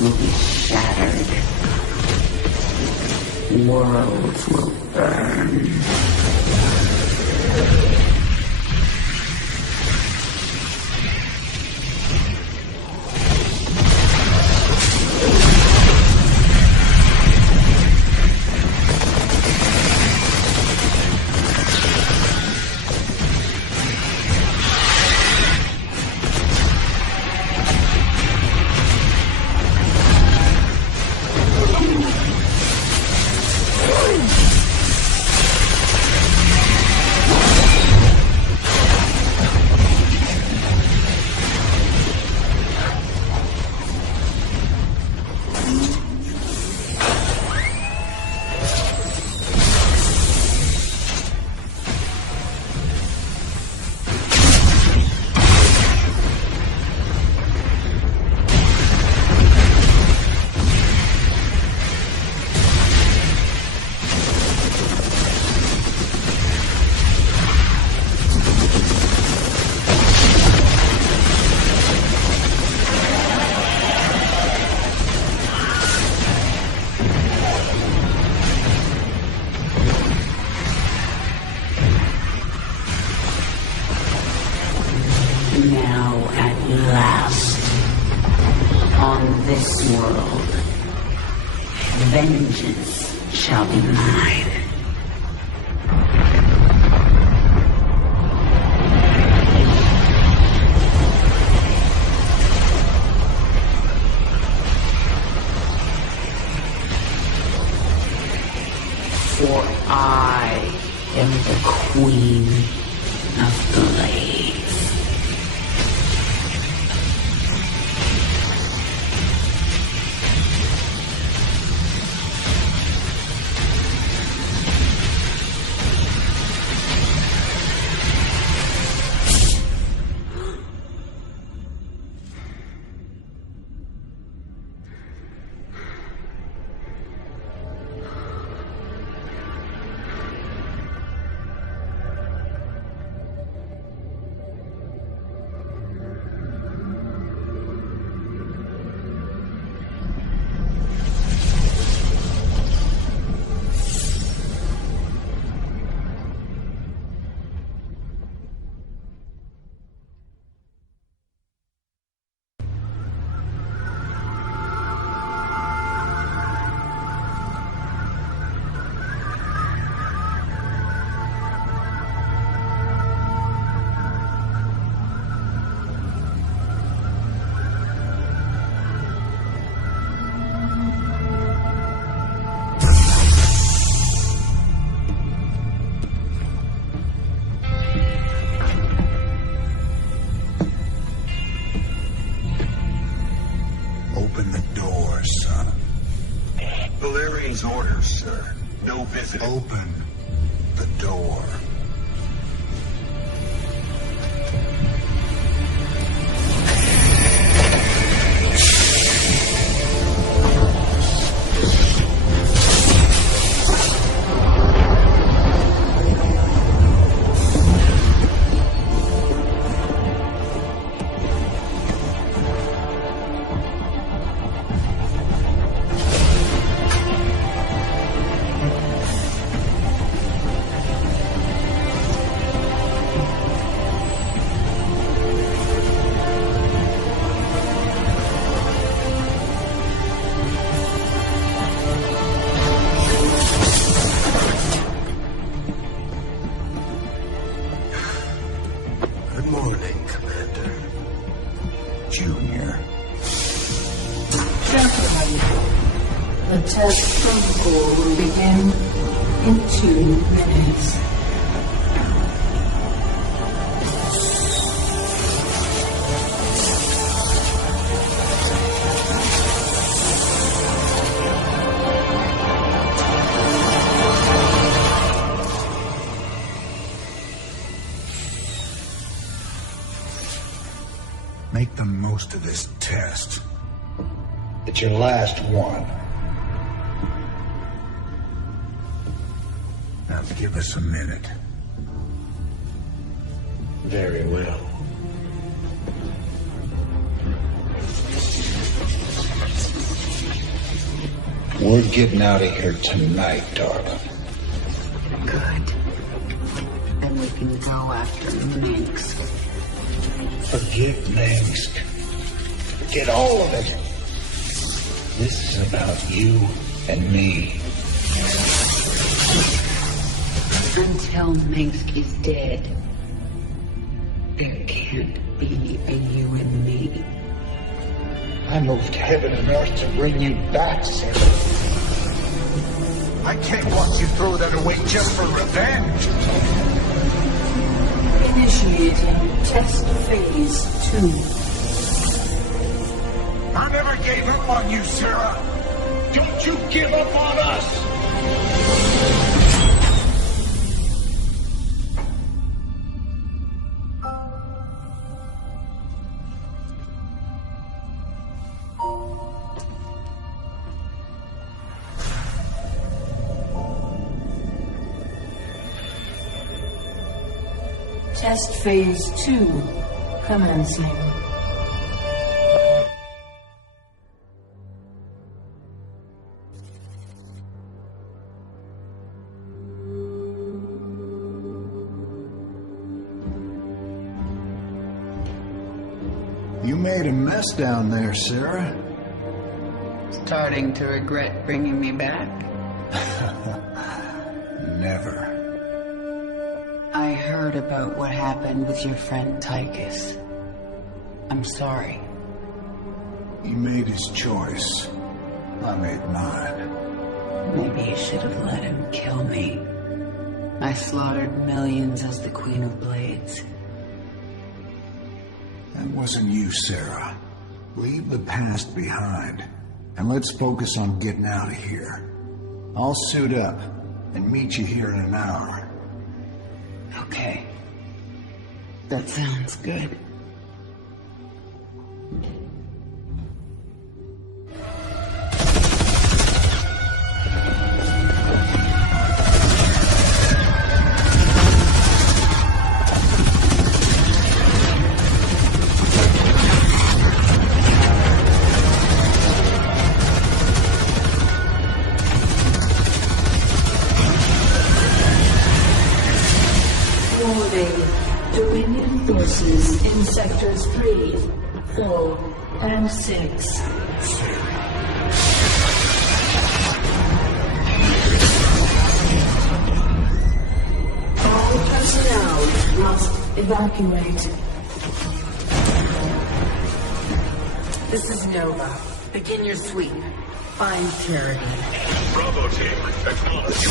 will be shattered. Worlds will burn. Now at last, on this world, vengeance shall be mine. For I am the Queen of Blade. Open the door, son. Valerian's orders, sir. No visiting. Open the door. Good morning, Commander. Junior. Gentlemen, the test protocol will begin in 2 minutes. Make the most of this test. It's your last one. Now give us a minute. Very well. We're getting out of here tonight, darling. Good. Then we can go after Minx. Forget Minsk. Forget all of it. This is about you and me. Until Minsk is dead, there can't be a you and me. I moved heaven and earth to bring you back, Sarah. I can't watch you throw that away just for revenge. Initiating test phase 2. I never gave up on you, Sarah. Don't you give up on us! Test phase 2 commencing. You made a mess down there, Sarah. Starting to regret bringing me back? Never. I heard about what happened with your friend Tychus. I'm sorry. He made his choice. I made mine. Maybe you should have let him kill me. I slaughtered millions as the Queen of Blades. That wasn't you, Sarah. Leave the past behind. And let's focus on getting out of here. I'll suit up and meet you here in an hour. Okay. That sounds good. Dominion forces in sectors 3, 4, and 6. All personnel must evacuate. This is Nova. Begin your sweep. Find Charity. Bravo team, acknowledge.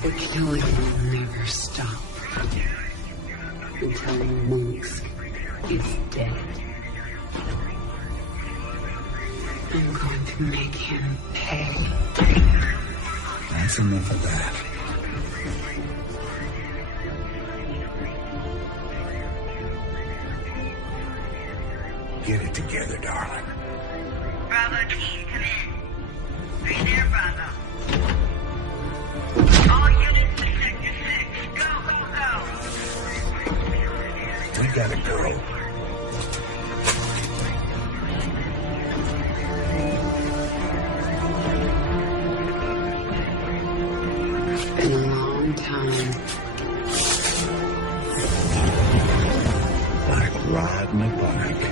The killing will never stop until Minsk is dead. I'm going to make him pay. That's enough of that. Get it together, darling. Bravo team, come in. Are you there, Bravo? All units to Sector 6. Go, go, go. We gotta go. It's been a long time. Like riding a bike.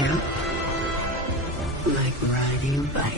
Yeah. Like riding a bike.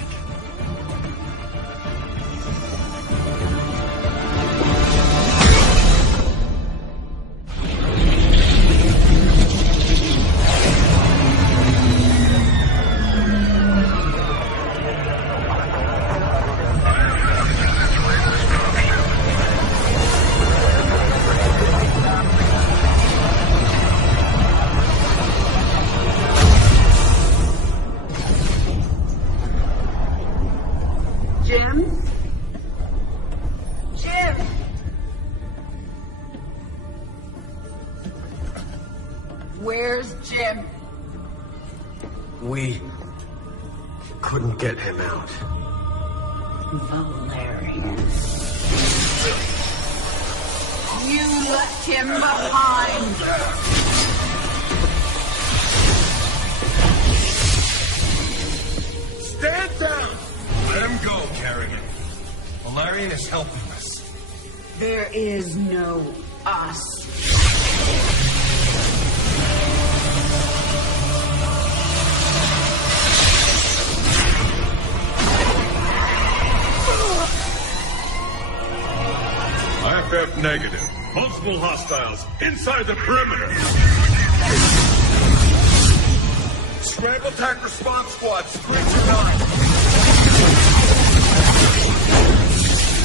Jim? Jim! Where's Jim? We couldn't get him out. Valerian. You left him behind! Stand down! Let him go, Kerrigan. Valerian is helping us. There is no us. IFF negative. Multiple hostiles inside the perimeter. Scramble attack response squad, Screecher 9.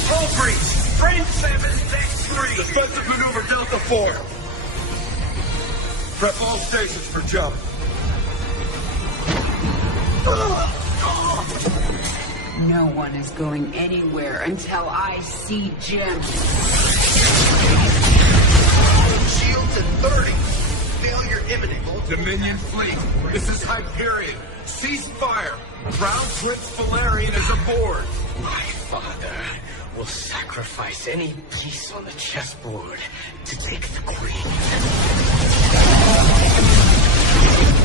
Hull breach, frame 7, next 3. Defensive maneuver Delta 4. Prep all stations for jump. No one is going anywhere until I see Jim. Shields at 30. Failure imminent. Dominion fleet, this is Hyperion. Cease fire. Ground Prince Valerian is aboard. My father will sacrifice any piece on the chessboard to take the queen.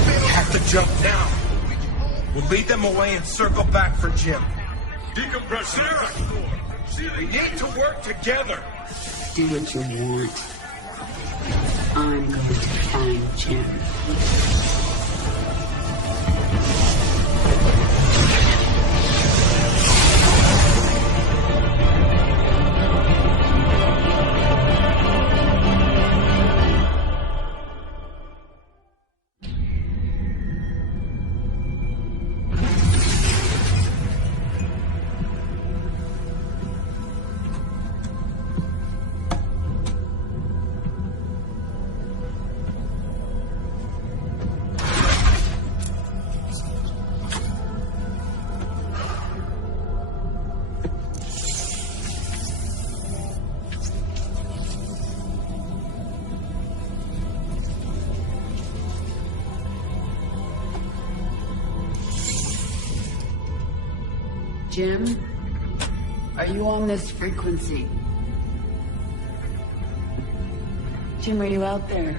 They have to jump now. We'll lead them away and circle back for Jim. Decompress Sarah! We need to work together. Do what you want. I'm going to find Jim. Jim, are you on this frequency? Jim, are you out there?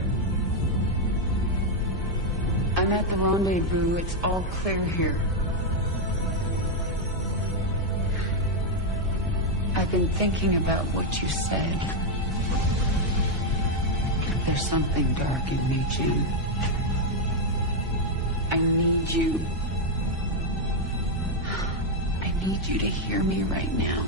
I'm at the rendezvous. It's all clear here. I've been thinking about what you said. There's something dark in me, Jim. I need you. I need you to hear me right now.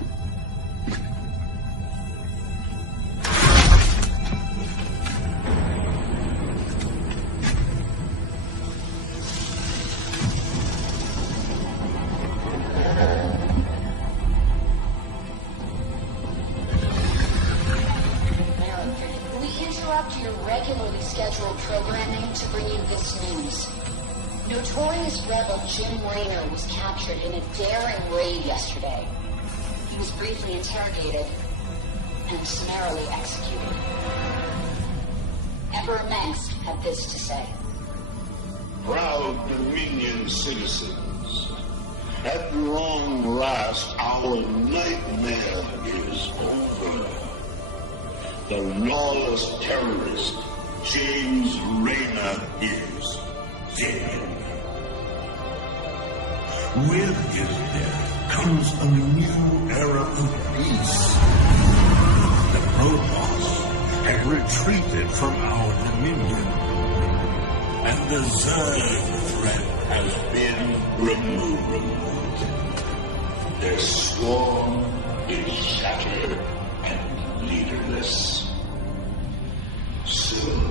We interrupt your regularly scheduled programming to bring you this news. Notorious rebel Jim Raynor was captured in a daring raid yesterday. He was briefly interrogated and summarily executed. Emperor Mengsk had this to say. Proud Dominion citizens, at long last our nightmare is over. The lawless terrorist James Raynor is dead. With his death comes a new era of peace. The Protoss had retreated from our dominion, and the Zerg threat has been removed. Their swarm is shattered and leaderless. Soon,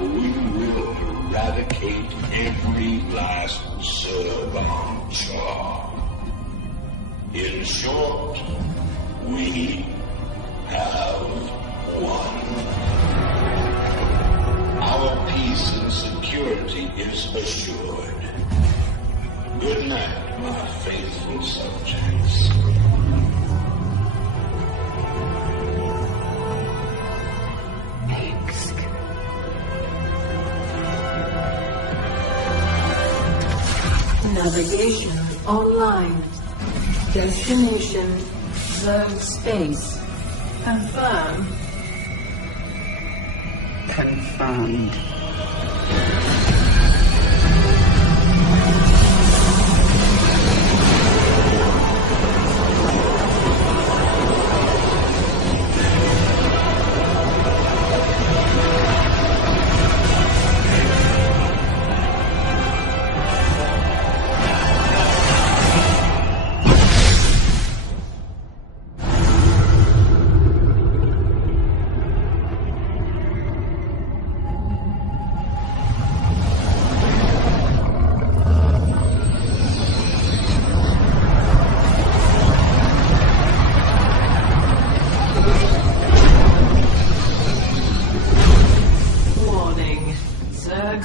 we will eradicate every last Zerg on Shaw. In short, we have won. Our peace and security is assured. Good night, my faithful subjects. Navigation online. Destination Zerg Space. Confirm. Confirmed.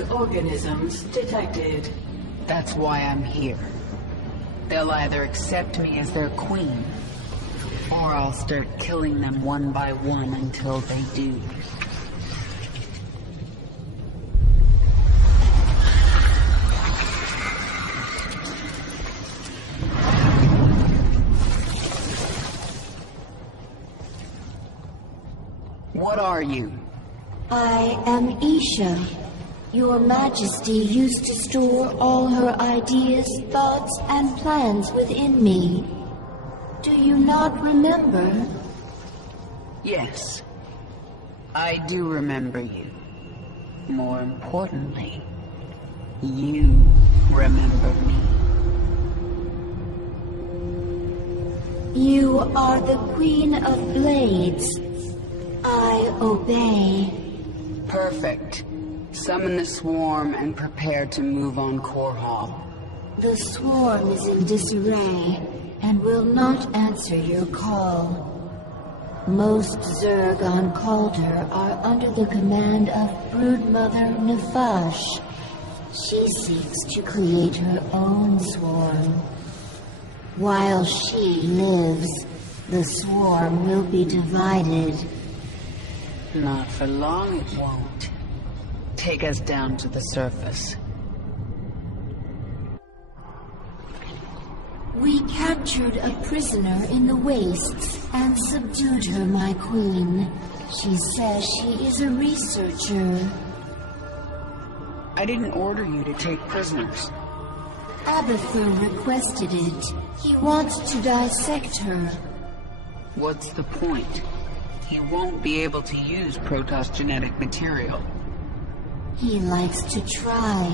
Organisms detected. That's why I'm here. They'll either accept me as their queen, or I'll start killing them one by one until they do. What are you? I am Isha. Your Majesty used to store all her ideas, thoughts, and plans within me. Do you not remember? Yes. I do remember you. More importantly, you remember me. You are the Queen of Blades. I obey. Perfect. Summon the swarm and prepare to move on Core Hall. The swarm is in disarray and will not answer your call. Most Zerg on Calder are under the command of Broodmother Nefesh. She seeks to create her own swarm. While she lives, the swarm will be divided. Not for long it won't. Take us down to the surface. We captured a prisoner in the wastes and subdued her, my queen. She says she is a researcher. I didn't order you to take prisoners. Abathur requested it. He wants to dissect her. What's the point? He won't be able to use Protoss genetic material. He likes to try.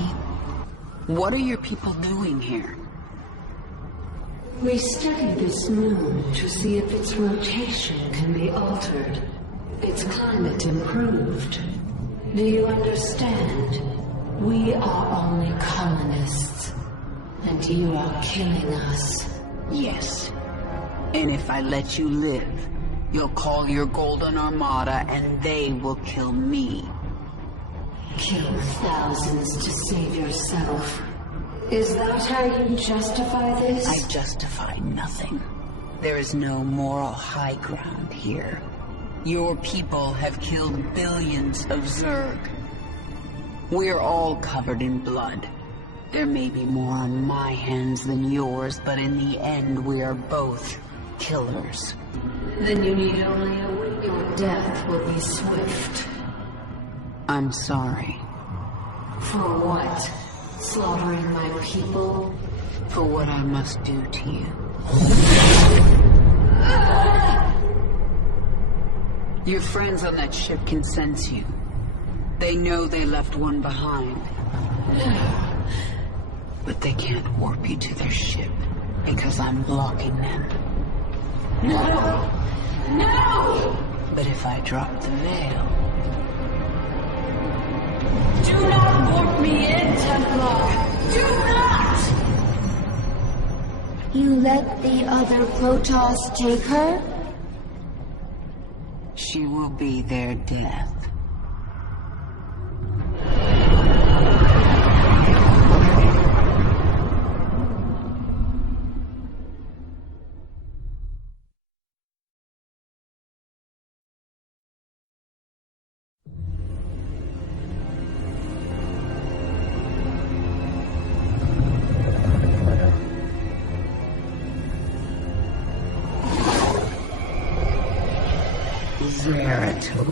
What are your people doing here? We studied this moon to see if its rotation can be altered, its climate improved. Do you understand? We are only colonists, and you are killing us. Yes. And if I let you live, you'll call your Golden Armada and they will kill me. Kill thousands to save yourself. Is that how you justify this? I justify nothing. There is no moral high ground here. Your people have killed billions of Zerg. We're all covered in blood. There may be more on my hands than yours, but in the end we are both killers. Then you need only await your death will be swift. I'm sorry. For what? Slaughtering my people? For what I must do to you. Your friends on that ship can sense you. They know they left one behind. But they can't warp you to their ship, because I'm blocking them. No! No! But if I drop the veil... Do not warp me in, Templar! Do not! You let the other Protoss take her? She will be their death. Zeratul.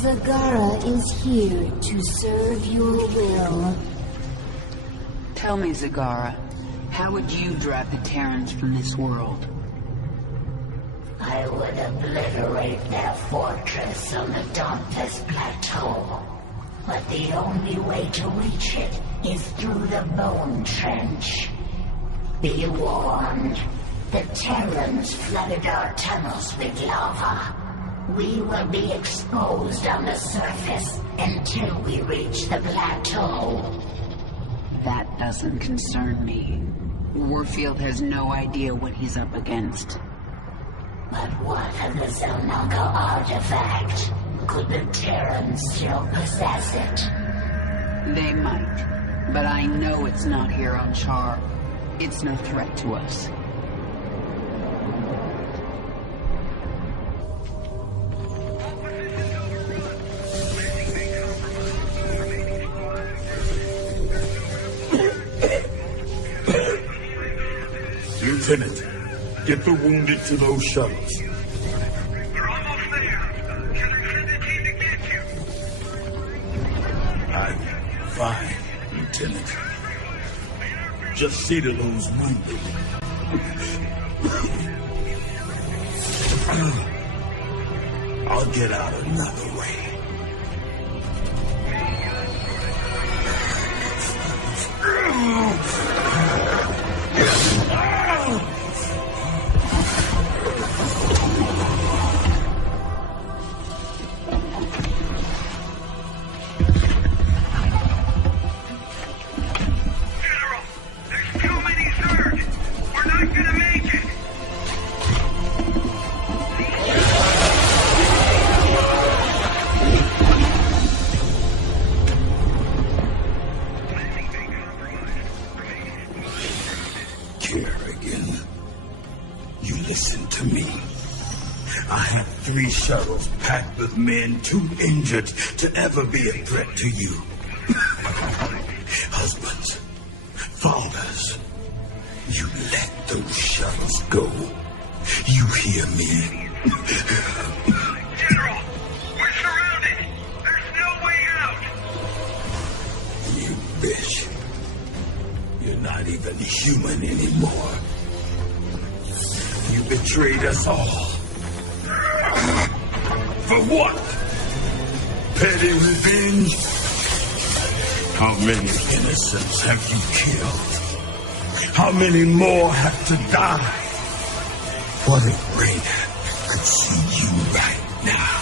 Zagara is here to serve your will. Tell me, Zagara, how would you drive the Terrans from this world? I would obliterate their fortress on the Dauntless Plateau. But the only way to reach it is through the Bone Trench. Be warned, the Terrans flooded our tunnels with lava. We will be exposed on the surface until we reach the plateau. That doesn't concern me. Warfield has no idea what he's up against. But what of the Zelnaga artifact? Could the Terrans still possess it? They might, but I know it's not here on Char. It's no threat to us. Lieutenant, get the wounded to those shuttles. We're almost there. Killer said they came to get you. I'm fine, Lieutenant. Just see to those wounded. I'll get out another way. Shuttles packed with men too injured to ever be a threat to you. Husbands, fathers, you let those shuttles go. You hear me? General, we're surrounded. There's no way out. You bitch. You're not even human anymore. You betrayed us all. For what? Petty revenge? How many innocents have you killed? How many more have to die? What if Raynor could see you right now?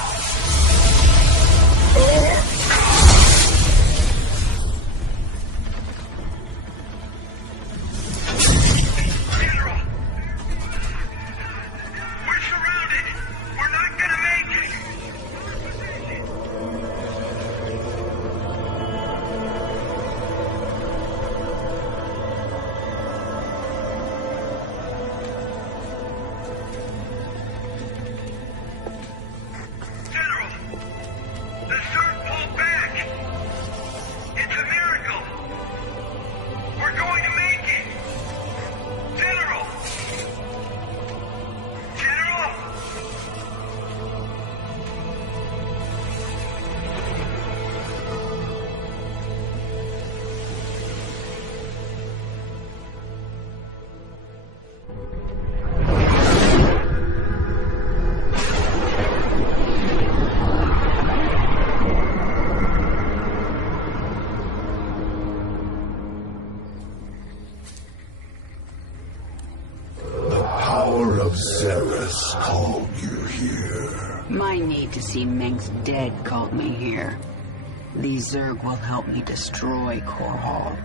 Zerus called you here. My need to see Mengsk dead called me here. These Zerg will help me destroy Korhal.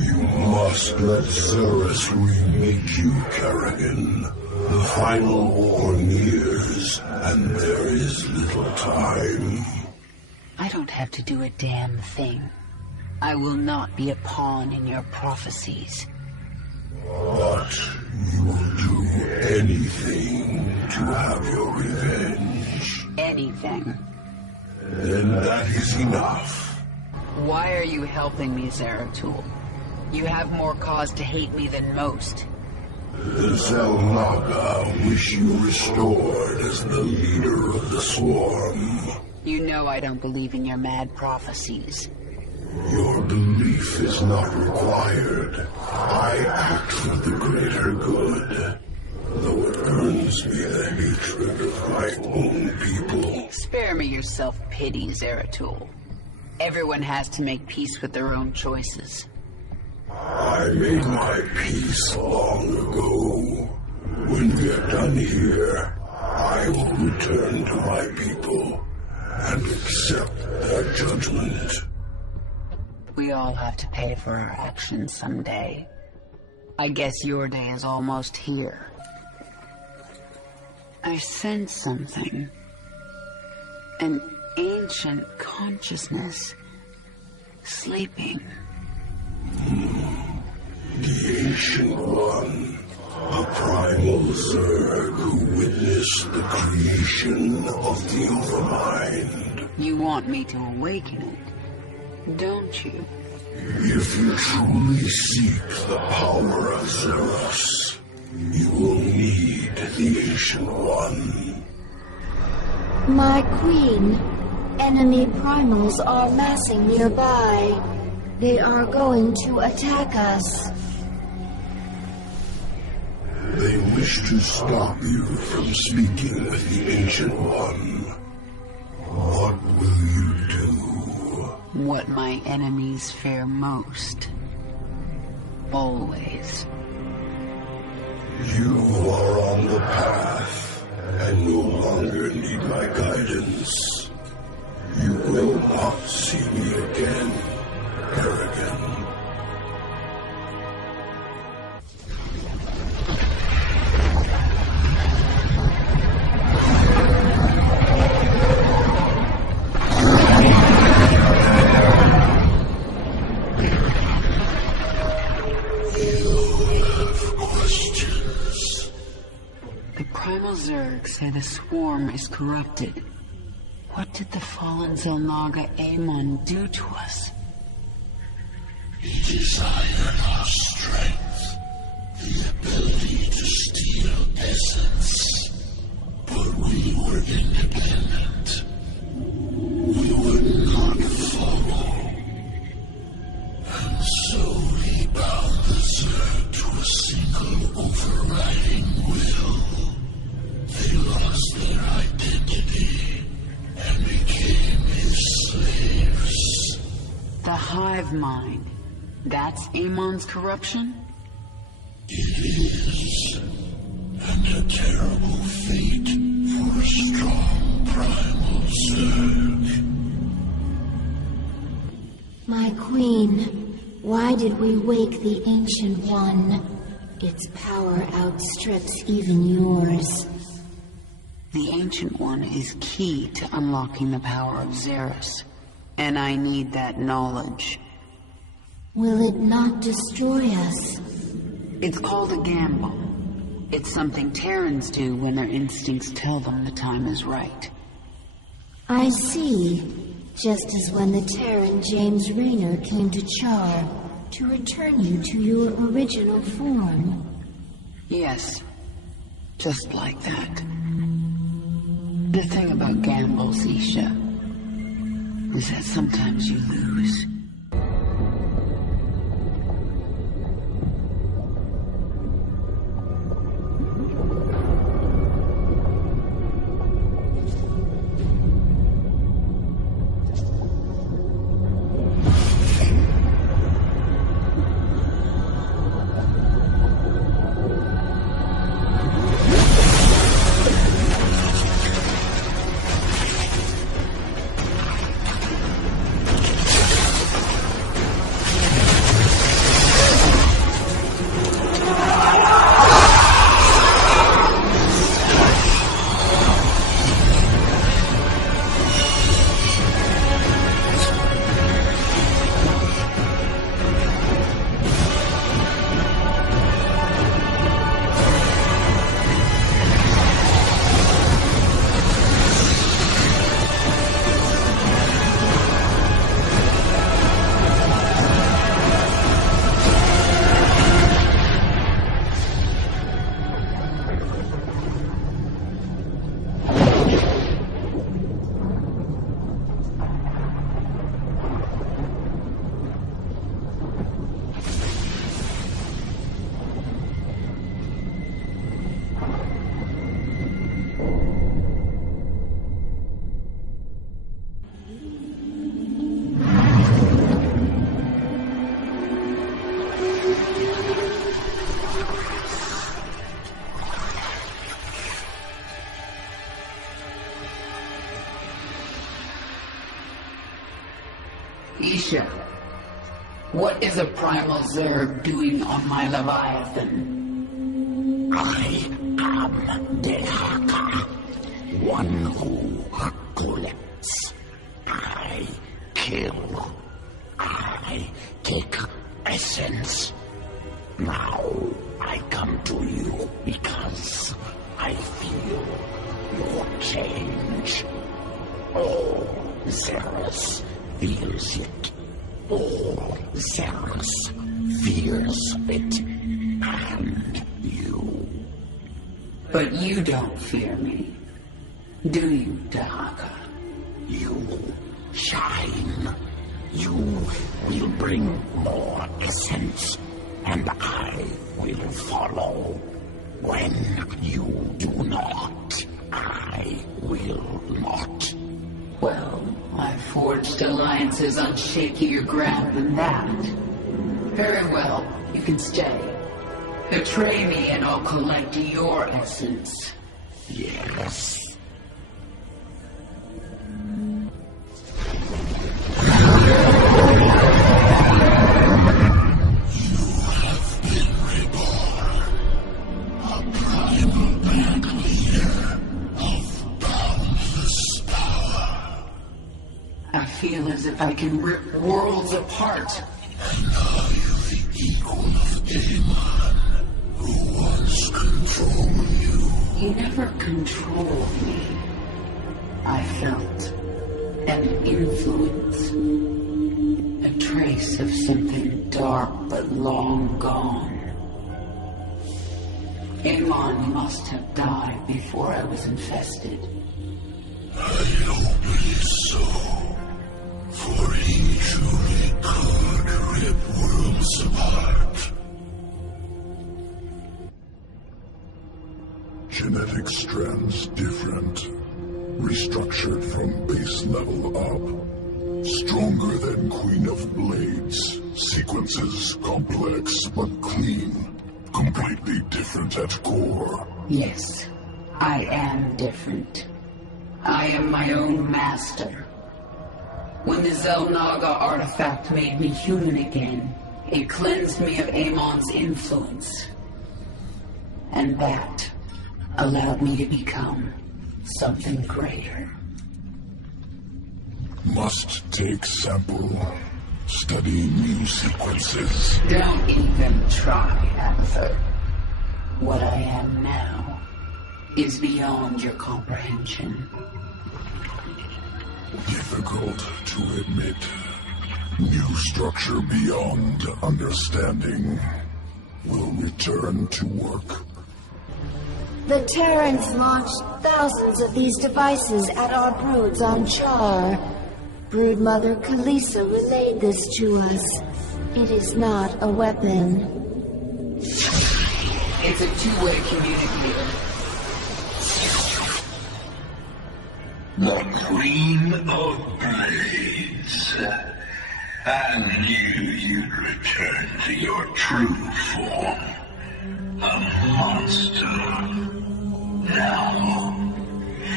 You must let Zerus re-meet you, Kerrigan. The final war nears, and there is little time. I don't have to do a damn thing. I will not be a pawn in your prophecies. But you will do anything to have your revenge. Anything. Then that is enough. Why are you helping me, Zeratul? You have more cause to hate me than most. The Xel'Naga wish you restored as the leader of the Swarm. You know I don't believe in your mad prophecies. Your belief is not required. I act for the greater good, though it earns me the hatred of my own people. Spare me your self-pity, Zeratul. Everyone has to make peace with their own choices. I made my peace long ago. When we are done here, I will return to my people and accept their judgment. We all have to pay for our actions someday. I guess your day is almost here. I sense something. An ancient consciousness. Sleeping. The Ancient One. A primal Zerg who witnessed the creation of the Overmind. You want me to awaken it, don't you? If you truly seek the power of Zerus, you will need the Ancient One. My queen, enemy primals are massing nearby. They are going to attack us. They wish to stop you from speaking with the Ancient One. What will you do? What my enemies fear most. Always. You are on the path, and no longer need my guidance. You will not see me again, Kerrigan. Say the swarm is corrupted. What did the fallen Xel'Naga Amon do to us? He desired our strength, the ability to steal essence. But we were independent. We would not follow. And so he bound the Zerg to a single overriding will. They lost their identity and became his slaves. The hive mind. That's Amon's corruption? It is. And a terrible fate for a strong primal Zerg. My queen, why did we wake the Ancient One? Its power outstrips even yours. The Ancient One is key to unlocking the power of Xeris, and I need that knowledge. Will it not destroy us? It's called a gamble. It's something Terrans do when their instincts tell them the time is right. I see. Just as when the Terran James Raynor came to Char to return you to your original form. Yes, just like that. The thing about gambles, Isha, is that sometimes you lose. Isha, what is a primal Zerg doing on my Leviathan? I am Dehaka, one who collects. I kill. I take essence. Now I come to you because I feel your change. Oh, Xeris feels it. Oh, Xeris fears it. And you. But you don't fear me, do you, Dehaka? You shine. You will bring more essence, and I will follow. When you do not, I will not. Well, I've forged alliances on shakier ground than that. Very well, you can stay. Betray me and I'll collect your essence. Yes. I feel as if I can rip worlds apart. And are you the equal of Daemon, who once controlled you? He never controlled me. I felt an influence. A trace of something dark but long gone. Aemon must have died before I was infested. I hope it is so. For he truly could rip worlds apart. Genetic strands different. Restructured from base level up. Stronger than Queen of Blades. Sequences complex but clean. Completely different at core. Yes, I am different. I am my own master. When the Xel'Naga artifact made me human again, it cleansed me of Aemon's influence. And that allowed me to become something greater. Must take sample. Study new sequences. Don't even try, Agatha. What I am now is beyond your comprehension. Difficult to admit. New structure beyond understanding will return to work. The Terrans launched thousands of these devices at our broods on Char. Broodmother Kalisa relayed this to us. It is not a weapon. It's a two-way communicator. The Queen of Blades. I knew you'd return to your true form. A monster. Now,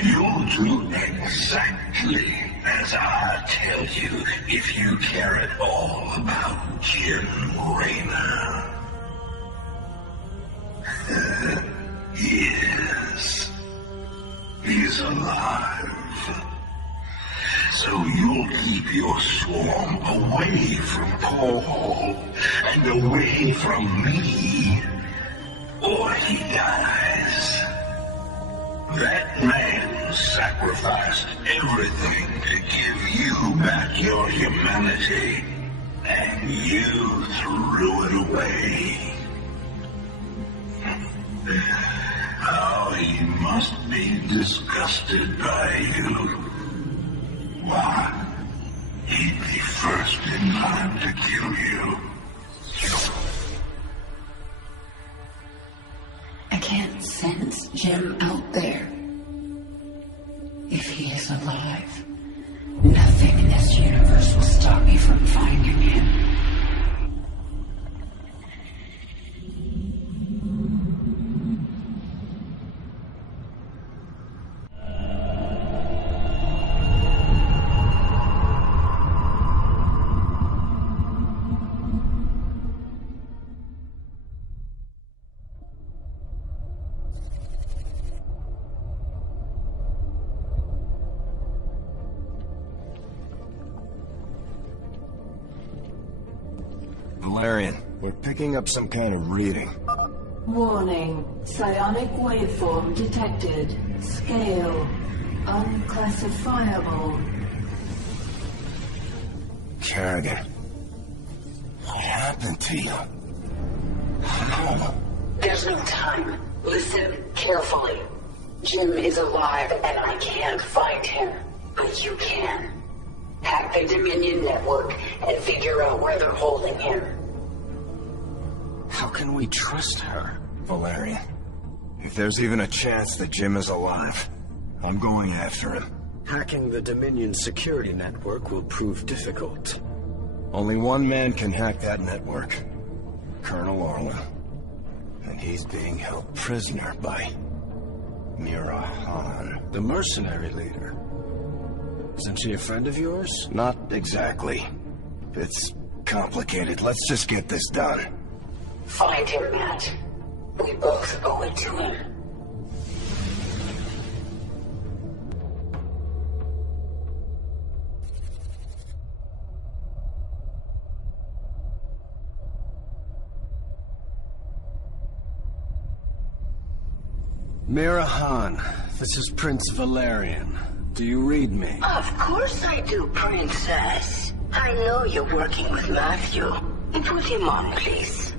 you'll do exactly as I tell you if you care at all about Jim Raynor. Yes. He's alive. So you'll keep your swarm away from Paul and away from me, or he dies. That man sacrificed everything to give you back your humanity, and you threw it away. How he must be disgusted by you. Why, he'd be first in line to kill you. I can't sense Jim out there. If he is alive, nothing in this universe will stop me from finding him. Valerian, we're picking up some kind of reading. Warning. Psionic waveform detected. Scale. Unclassifiable. Kerrigan. What happened to you? No. There's no time. Listen carefully. Jim is alive and I can't find him. But you can. Hack the Dominion network and figure out where they're holding him. How can we trust her, Valerian? If there's even a chance that Jim is alive, I'm going after him. Hacking the Dominion security network will prove difficult. Only one man can hack that network. Colonel Orlan. And he's being held prisoner by Mira Han. The mercenary leader. Isn't she a friend of yours? Not exactly. It's complicated. Let's just get this done. Find him, Matt. We both owe it to him. Mira Han, this is Prince Valerian. Do you read me? Of course I do, Princess. I know you're working with Matthew. Put him on, please.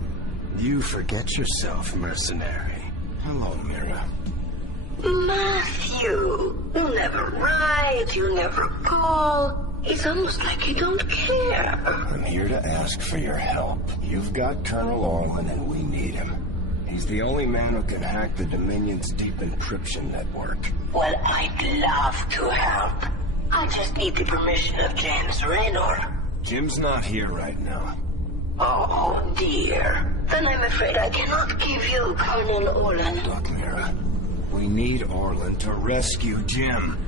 You forget yourself, mercenary. Hello, Mira. Matthew, you never write, you never call. It's almost like you don't care. I'm here to ask for your help. You've got Colonel Orlan and we need him. He's the only man who can hack the Dominion's deep encryption network. Well, I'd love to help. I just need the permission of James Raynor. Jim's not here right now. Oh, dear. Then I'm afraid I cannot give you Colonel Orlan. Look, Mira. We need Orlan to rescue Jim.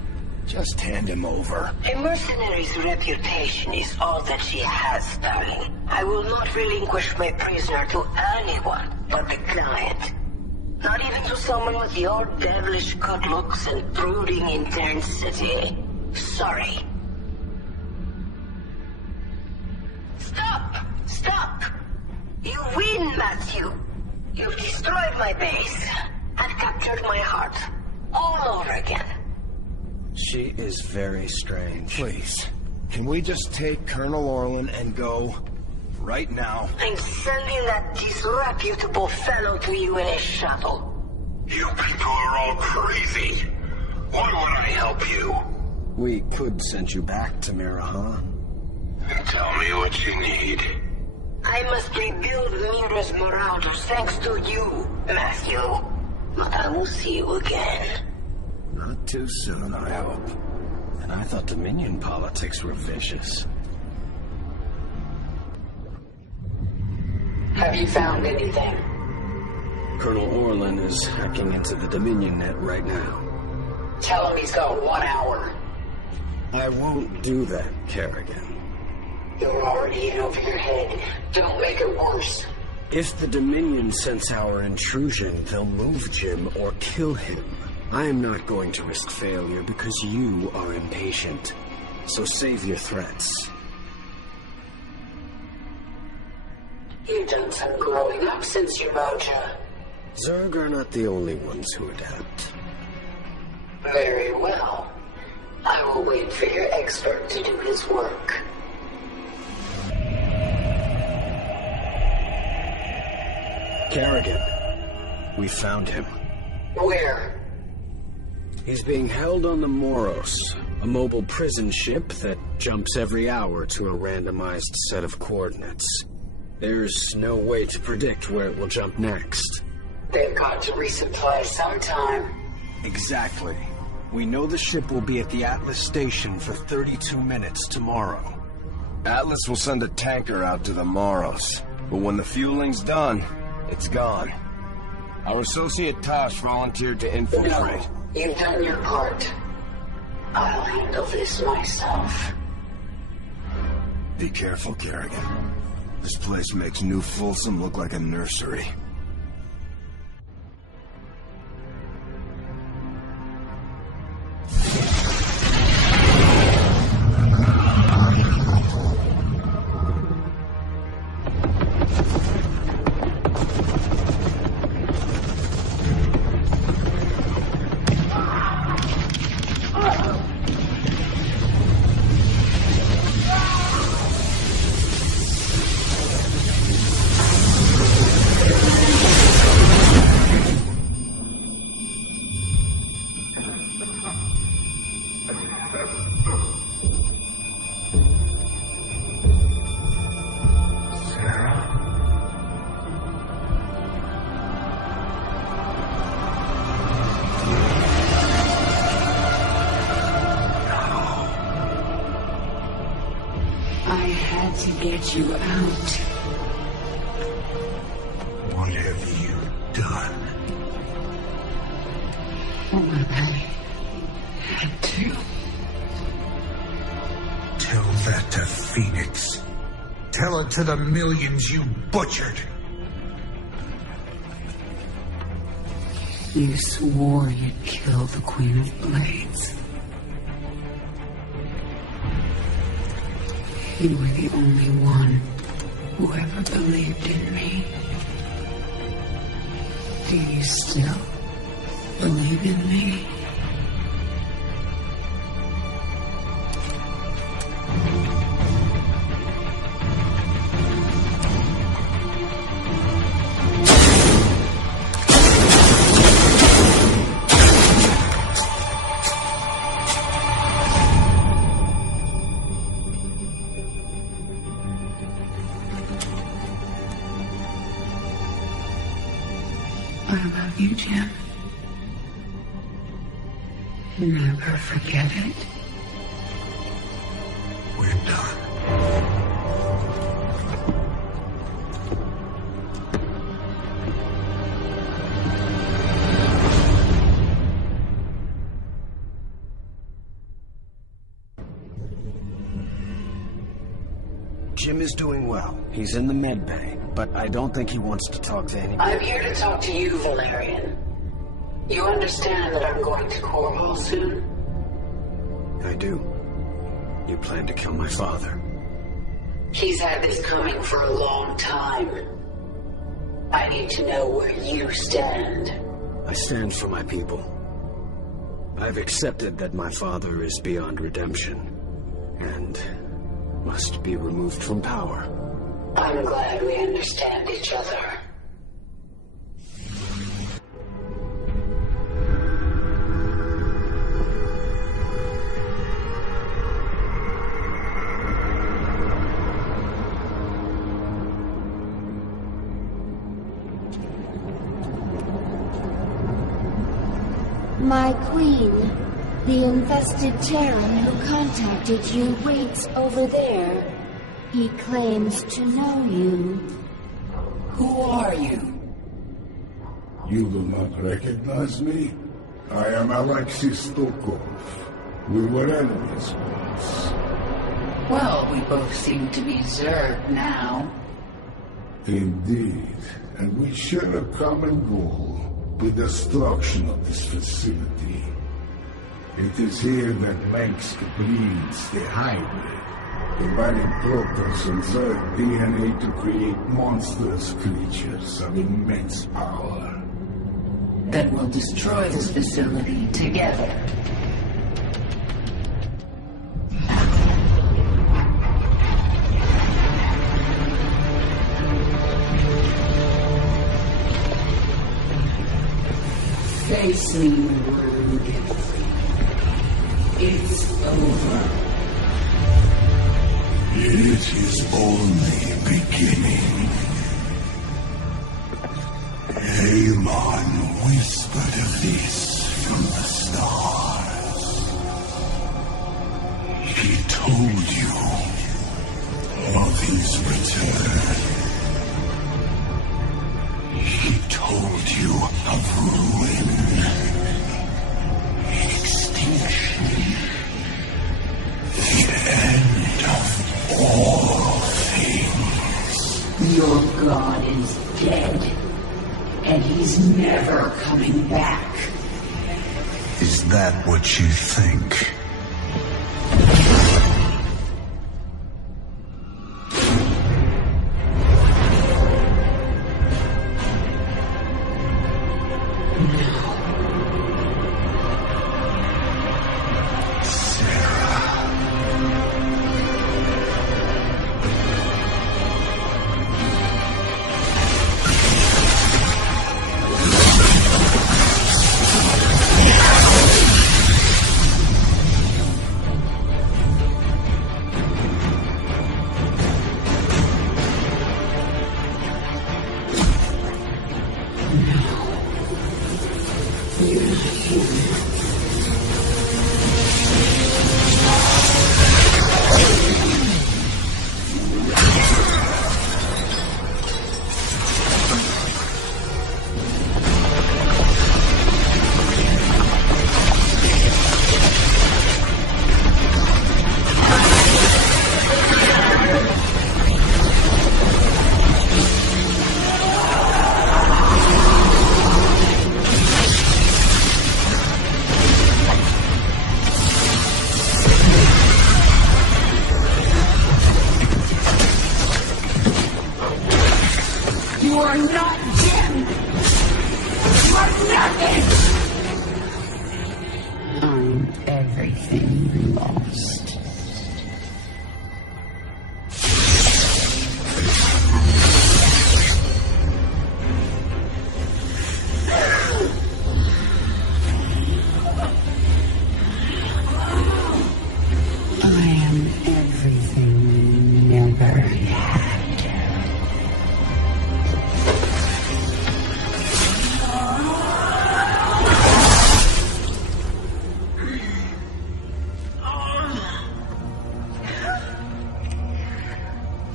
Just hand him over. A mercenary's reputation is all that she has, darling. I will not relinquish my prisoner to anyone but the client. Not even to someone with your devilish good looks and brooding intensity. Sorry. Stop! Stop! You win, Matthew. You've destroyed my base and captured my heart all over again. She is very strange. Please, can we just take Colonel Orlan and go right now? I'm sending that disreputable fellow to you in a shuttle. You people are all crazy. Why would I help you? We could send you back to Mira Han. Tell me what you need. I must rebuild Mira's marauders thanks to you, Matthew. But I will see you again. Not too soon, I hope. And I thought Dominion politics were vicious. Have you found anything? Colonel Orlan is hacking into the Dominion net right now. Tell him he's got 1 hour. I won't do that, Kerrigan. You're already in over your head. Don't make it worse. If the Dominion sense our intrusion, they'll move Jim or kill him. I am not going to risk failure because you are impatient. So save your threats. You've done some growing up since your mojo. Zerg are not the only ones who adapt. Very well. I will wait for your expert to do his work. Kerrigan. We found him. Where? He's being held on the Moros, a mobile prison ship that jumps every hour to a randomized set of coordinates. There's no way to predict where it will jump next. They've got to resupply sometime. Exactly. We know the ship will be at the Atlas station for 32 minutes tomorrow. Atlas will send a tanker out to the Moros, but when the fueling's done, it's gone. Our associate Tosh volunteered to infiltrate. No, you've done your part. I'll handle this myself. Be careful, Kerrigan. This place makes New Folsom look like a nursery. had to get you out. What have you done? What I had to. Tell that to Phoenix. Tell it to the millions you butchered. You swore you'd kill the Queen of Blades. You were the only one who ever believed in me. Do you still believe in me? I love you, Jim. Never forget it. We're done. Jim is doing well. He's in the med bay, but I don't think he wants to talk to anybody. I'm here to talk to you, Valerian. You understand that I'm going to Cornwall soon? I do. You plan to kill my father. He's had this coming for a long time. I need to know where you stand. I stand for my people. I've accepted that my father is beyond redemption, and must be removed from power. I'm glad we understand each other. My queen, the infested Terran who contacted you waits over there. He claims to know you. Who are you? You do not recognize me? I am Alexis Stokov. We were enemies once. Well, we both seem to be Zerg now. Indeed, and we share a common goal, the destruction of this facility. It is here that Mengsk breeds the hybrid, dividing protoss and Zerg DNA to create monstrous creatures of immense power. That will destroy this facility together. Face me, Word. It's over. It is only beginning. Aelon whispered of this from the stars. He told you of his return. He told you of ruin, extinction, the end of all things. Your god is dead, and he's never coming back. Is that what you think? You are not Jim! You are nothing! I'm everything lost. I am everything you never had.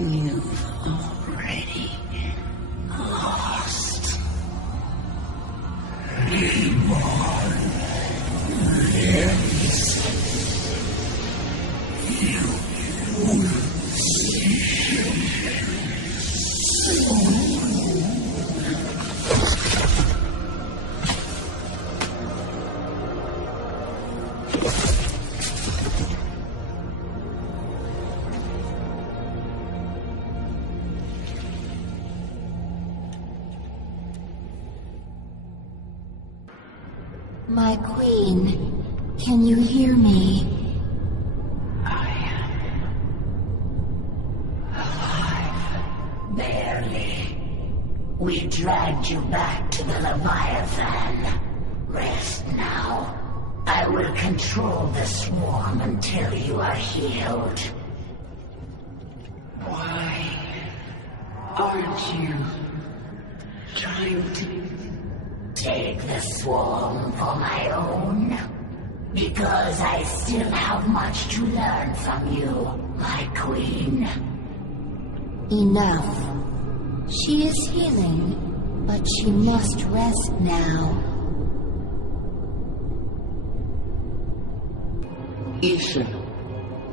You've already lost. My queen, can you hear me? Barely. We dragged you back to the Leviathan. Rest now. I will control the swarm until you are healed. Why aren't you trying to take the swarm for my own? Because I still have much to learn from you, my queen. Enough. She is healing, but she must rest now. Isha,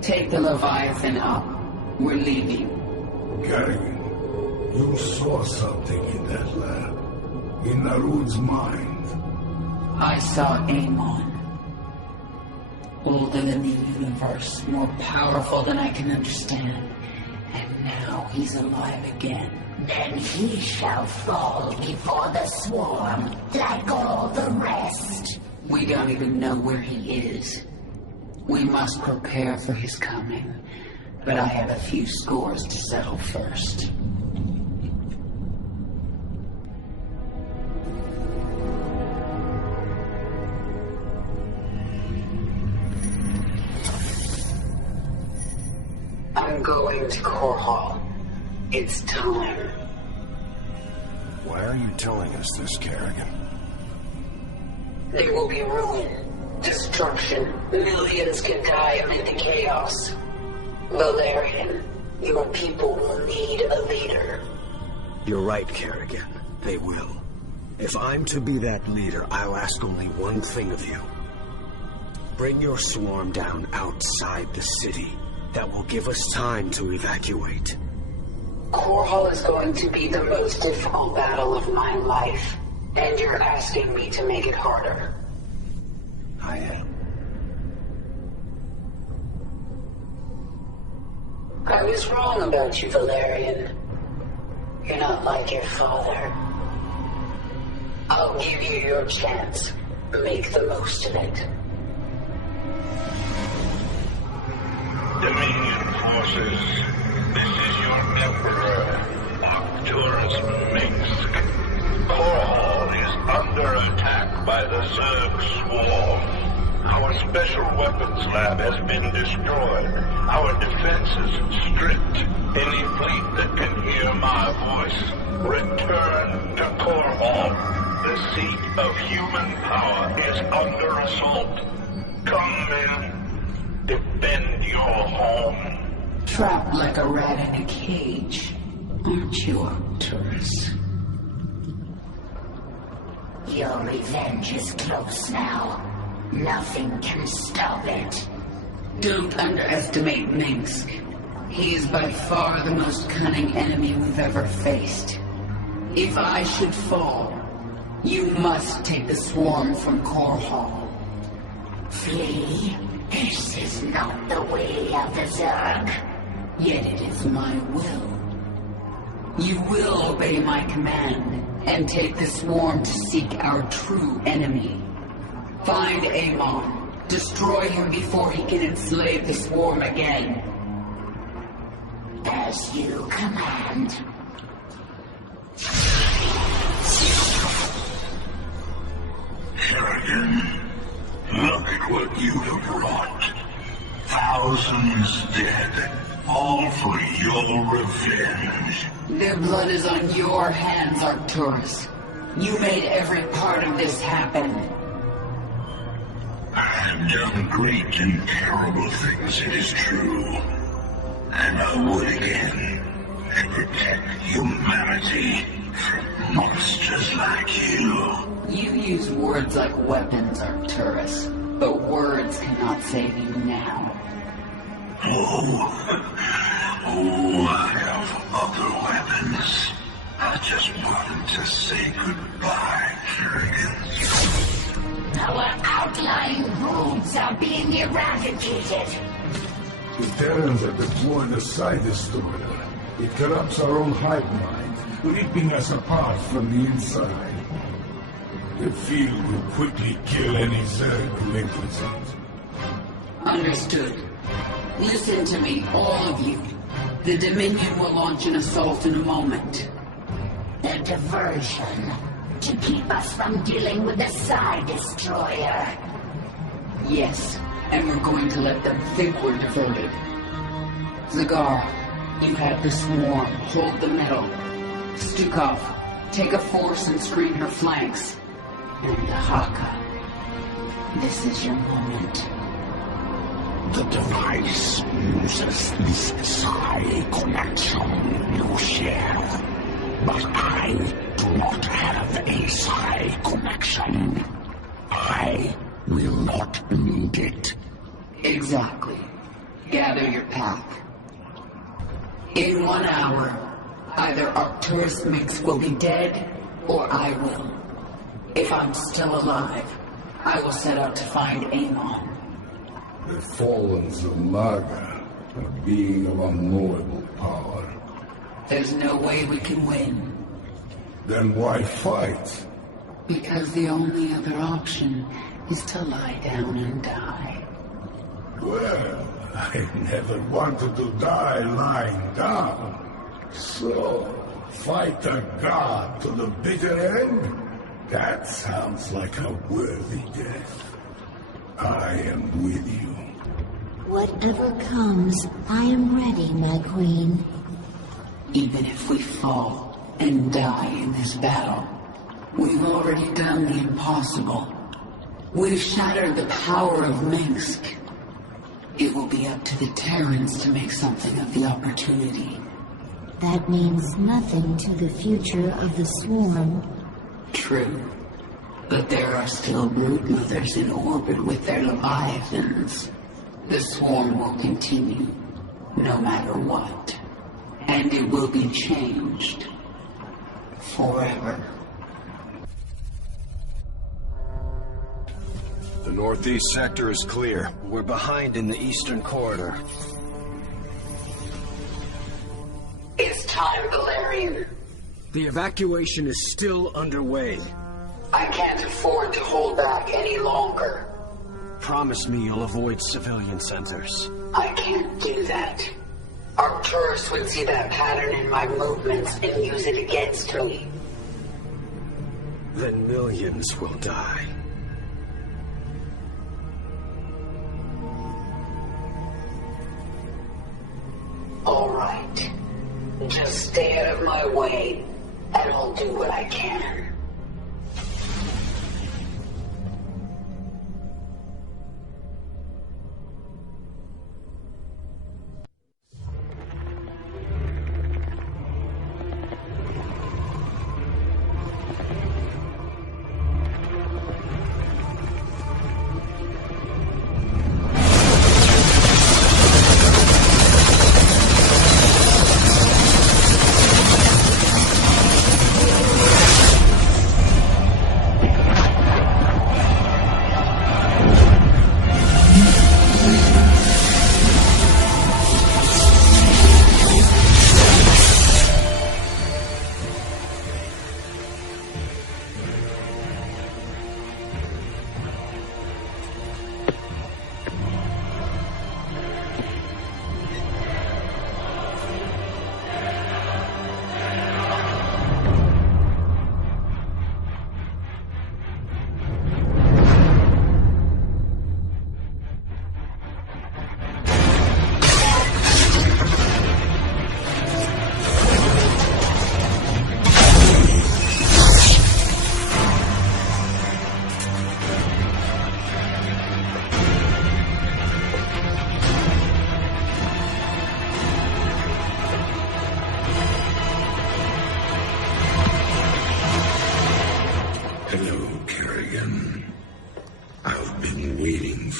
take the Leviathan up. We're leaving. Kerrigan, you saw something in that lab. In Narud's mind. I saw Amon. Older than the universe, more powerful than I can understand. And now he's alive again. Then he shall fall before the swarm, like all the rest. We don't even know where he is. We must prepare for his coming. But I have a few scores to settle first. I'm going to Core Hall. It's time. Why are you telling us this, Kerrigan? There will be ruin, destruction. Millions can die amid the chaos. Valerian, your people will need a leader. You're right, Kerrigan. They will. If I'm to be that leader, I'll ask only one thing of you. Bring your swarm down outside the city. That will give us time to evacuate. Core Hall is going to be the most difficult battle of my life, and you're asking me to make it harder. I am. I was wrong about you, Valerian. You're not like your father. I'll give you your chance. Make the most of it. Dominion forces, this is your Emperor, Arcturus Minsk. Core Hall is under attack by the Zerg swarm. Our special weapons lab has been destroyed. Our defenses stripped. Any fleet that can hear my voice, return to Core Hall. The seat of human power is under assault. Come, men. Defend your home. Trapped like a rat in a cage, aren't you, Arcturus? Your revenge is close now. Nothing can stop it. Don't underestimate Minsk. He is by far the most cunning enemy we've ever faced. If I should fall, you must take the swarm from Core Hall. Flee? This is not the way of the Zerg. Yet it is my will. You will obey my command and take the swarm to seek our true enemy. Find Amon. Destroy him before he can enslave the swarm again. As you command. Harrigan, look at what you have brought. Thousands dead, all for your revenge. Their blood is on your hands, Arcturus. You made every part of this happen. I have done great and terrible things, it is true. And I would again, to protect humanity from monsters like you. You use words like weapons, Arcturus, but words cannot save you now. Oh, I have other weapons. I just wanted to say goodbye, Kerrigan. Our outlying broods are being eradicated. The Terrans are deploying a side destroyer. It corrupts our own hive mind, ripping us apart from the inside. The field will quickly kill any Zerg who enters it. Understood. Listen to me, all of you. The Dominion will launch an assault in a moment. The diversion. To keep us from dealing with the side destroyer. Yes, and we're going to let them think we're diverted. Zagar, you have the swarm. Hold the middle. Stukov, take a force and screen her flanks. And Haka, this is your moment. The device uses this psi connection you share. But I do not have a psi connection. I will not need it. Exactly. Gather your pack. In 1 hour, either Arcturus Mix will be dead, or I will. If I'm still alive, I will set out to find Amon. The fallen Zamaga, a being of unknowable power. There's no way we can win. Then why fight? Because the only other option is to lie down and die. Well, I never wanted to die lying down. So, fight a god to the bitter end? That sounds like a worthy death. I am with you. Whatever comes, I am ready, my queen. Even if we fall and die in this battle, we've already done the impossible. We've shattered the power of Minsk. It will be up to the Terrans to make something of the opportunity. That means nothing to the future of the swarm. True. But there are still broodmothers in orbit with their leviathans. The swarm will continue, no matter what. And it will be changed. Forever. The northeast sector is clear. We're behind in the eastern corridor. It's time, Valerian. The evacuation is still underway. I can't afford to hold back any longer. Promise me you'll avoid civilian centers. I can't do that. Arcturus would see that pattern in my movements and use it against me. Then millions will die. All right. Just stay out of my way, and I'll do what I can.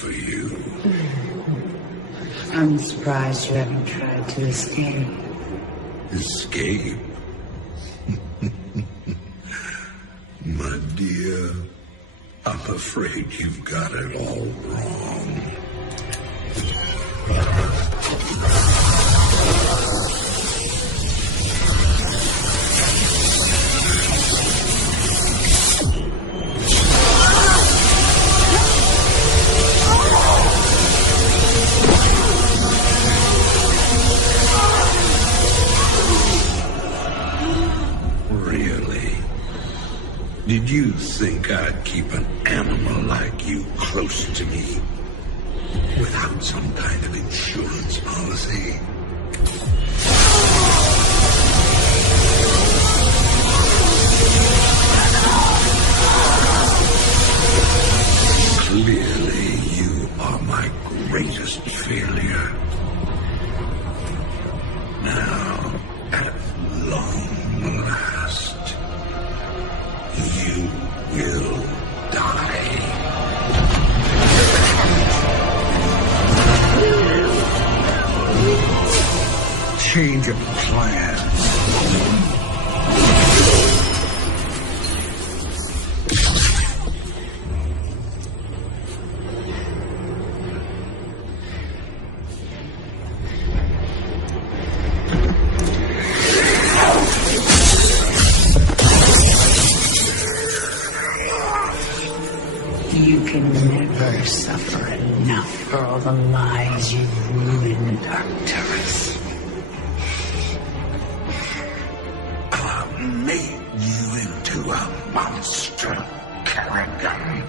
for you. I'm surprised you haven't tried to escape. Escape? My dear, I'm afraid you've got it all wrong. Did you think I'd keep an animal like you close to me without some kind of insurance policy? Clearly, you are my greatest failure. Now, at long last, you will die. Change of plans. You can never suffer enough for all the lies you've ruined, Arcturus. I've made you into a monster, Kerrigan.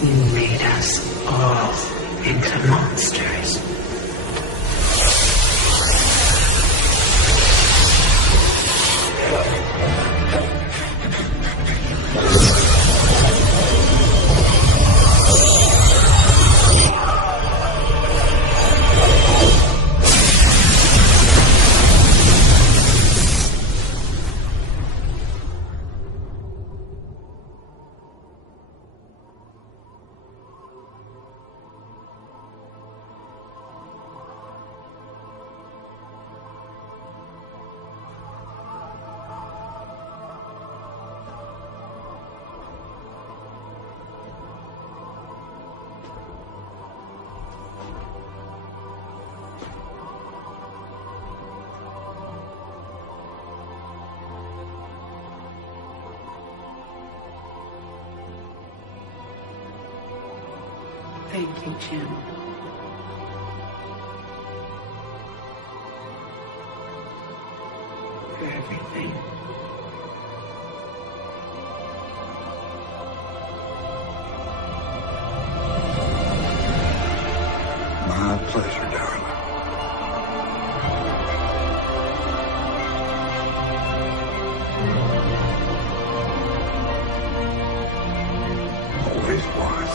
You made us all into monsters. Thank you, Jim. For everything. My pleasure, darling. Always was.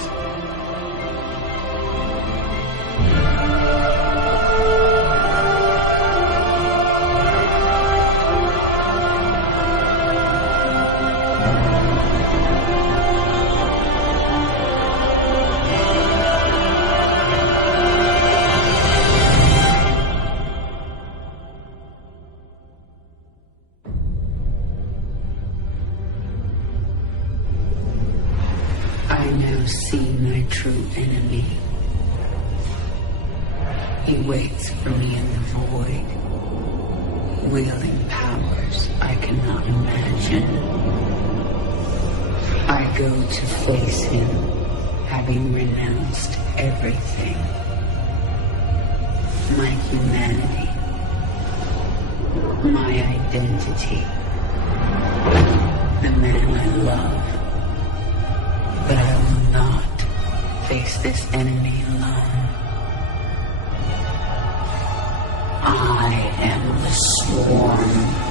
I now see my true enemy. He waits for me in the void, wielding powers I cannot imagine. I go to face him, having renounced everything. My humanity, my identity, the man I love. But I will not face this enemy alone. I am the Swarm.